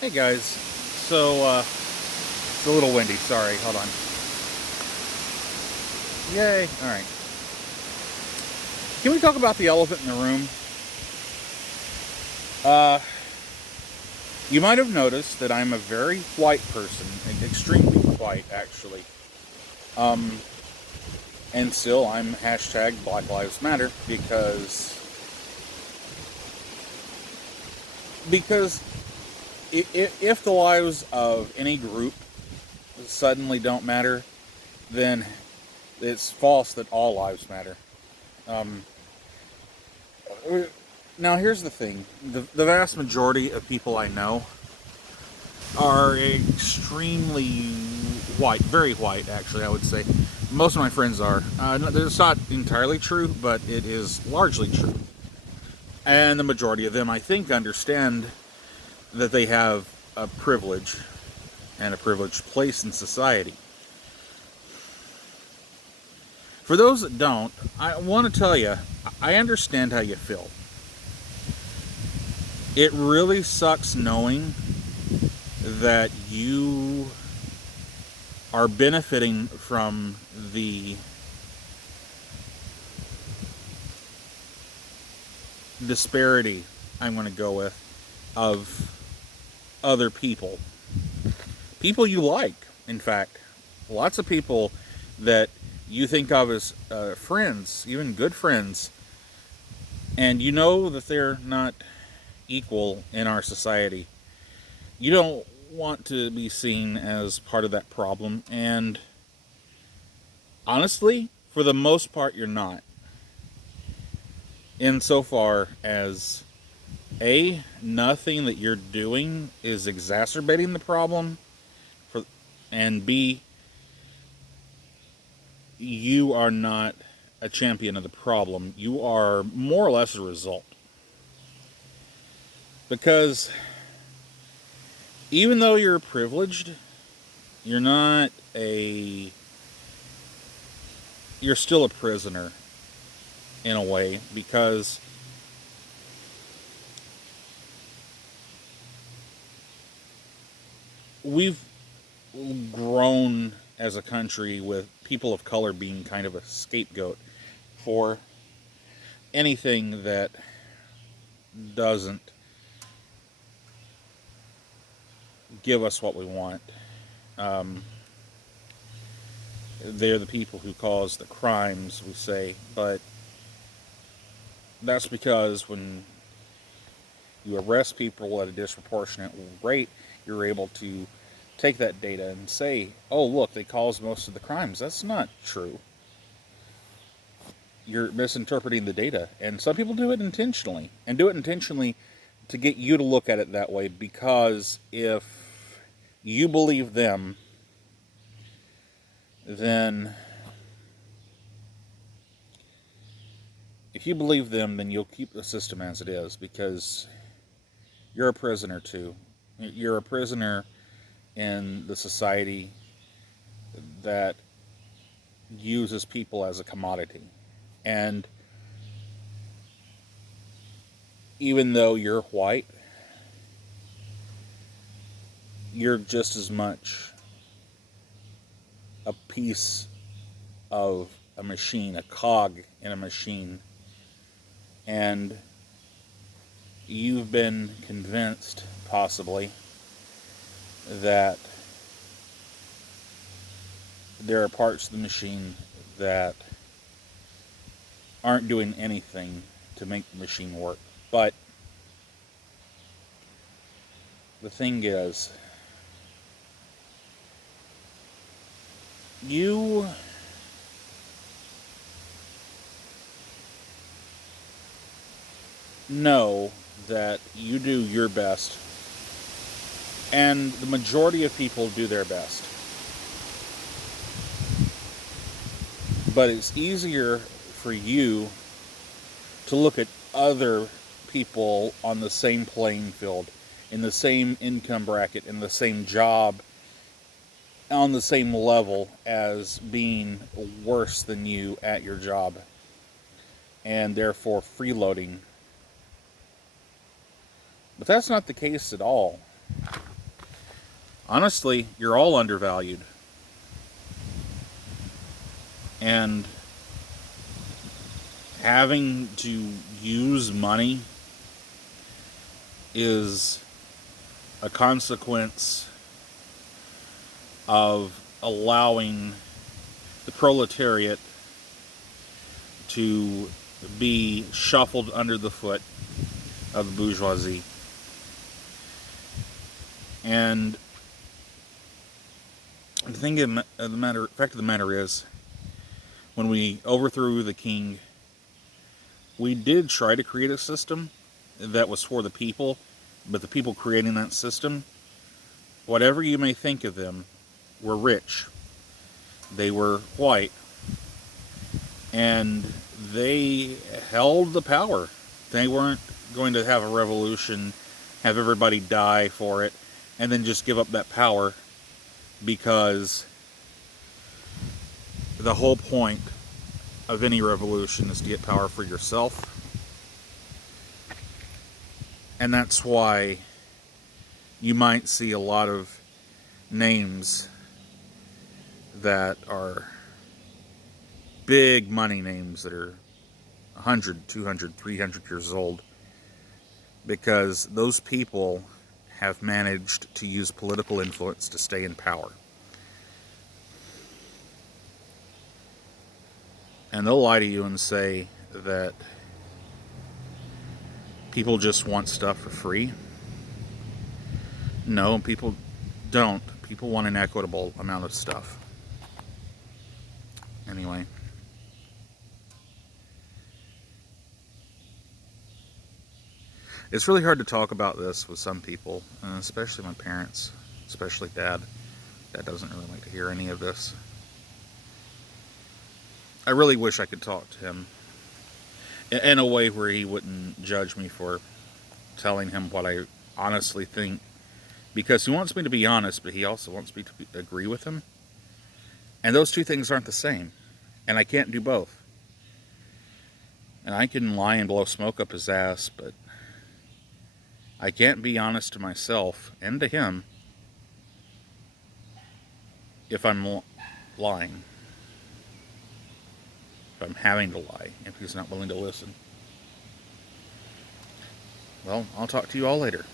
Hey guys, it's a little windy, sorry, hold on. Yay, alright. Can we talk about the elephant in the room? Uh, you might have noticed that I'm a very white person, extremely white actually. Um, and still I'm hashtag Black Lives Matter because if the lives of any group suddenly don't matter, then it's false that all lives matter. Um, Now, here's the thing: the vast majority of people I know are extremely white, very white, actually. I would say most of my friends are. It's not entirely true, but it is largely true. And the majority of them, I think, understand that they have a privilege and a privileged place in society. For those that don't, I want to tell you, I understand how you feel. It really sucks knowing that you are benefiting from the disparity, I'm going to go with, of other people. People you like, in fact. Lots of people that you think of as friends, even good friends, and you know that they're not equal in our society. You don't want to be seen as part of that problem, and honestly, for the most part, you're not. Insofar as A, nothing that you're doing is exacerbating the problem, for, and B, you are not a champion of the problem. You are more or less a result. Because even though you're privileged, you're not a. You're still a prisoner in a way, because we've grown as a country with people of color being kind of a scapegoat for anything that doesn't give us what we want. Um, they're the people who cause the crimes, we say, but that's because when you arrest people at a disproportionate rate, you're able to take that data and say, oh, look, they caused most of the crimes. That's not true. You're misinterpreting the data. And some people do it intentionally, and do it intentionally to get you to look at it that way, because if you believe them, then you'll keep the system as it is, because you're a prisoner too. You're a prisoner in the society that uses people as a commodity. And even though you're white, you're just as much a piece of a machine, a cog in a machine. And you've been convinced, possibly, that there are parts of the machine that aren't doing anything to make the machine work. But the thing is, you know that you do your best, and the majority of people do their best. But it's easier for you to look at other people on the same playing field, in the same income bracket, in the same job, on the same level, as being worse than you at your job, and therefore freeloading. But that's not the case at all. Honestly, you're all undervalued. And having to use money is a consequence of allowing the proletariat to be shuffled under the foot of the bourgeoisie. And the fact of the matter is, when we overthrew the king, we did try to create a system that was for the people, but the people creating that system, whatever you may think of them, were rich. They were white. And they held the power. They weren't going to have a revolution, have everybody die for it, and then just give up that power, because the whole point of any revolution is to get power for yourself. And that's why you might see a lot of names that are big money names that are 100, 200, 300 years old, because those people have managed to use political influence to stay in power. And they'll lie to you and say that people just want stuff for free. No, people don't. People want an equitable amount of stuff. Anyway. It's really hard to talk about this with some people, especially my parents, especially Dad. Dad doesn't really like to hear any of this. I really wish I could talk to him in a way where he wouldn't judge me for telling him what I honestly think, because he wants me to be honest, but he also wants me to agree with him. And those two things aren't the same, and I can't do both. And I can lie and blow smoke up his ass, but I can't be honest to myself and to him if I'm lying. If I'm having to lie, if he's not willing to listen. Well, I'll talk to you all later.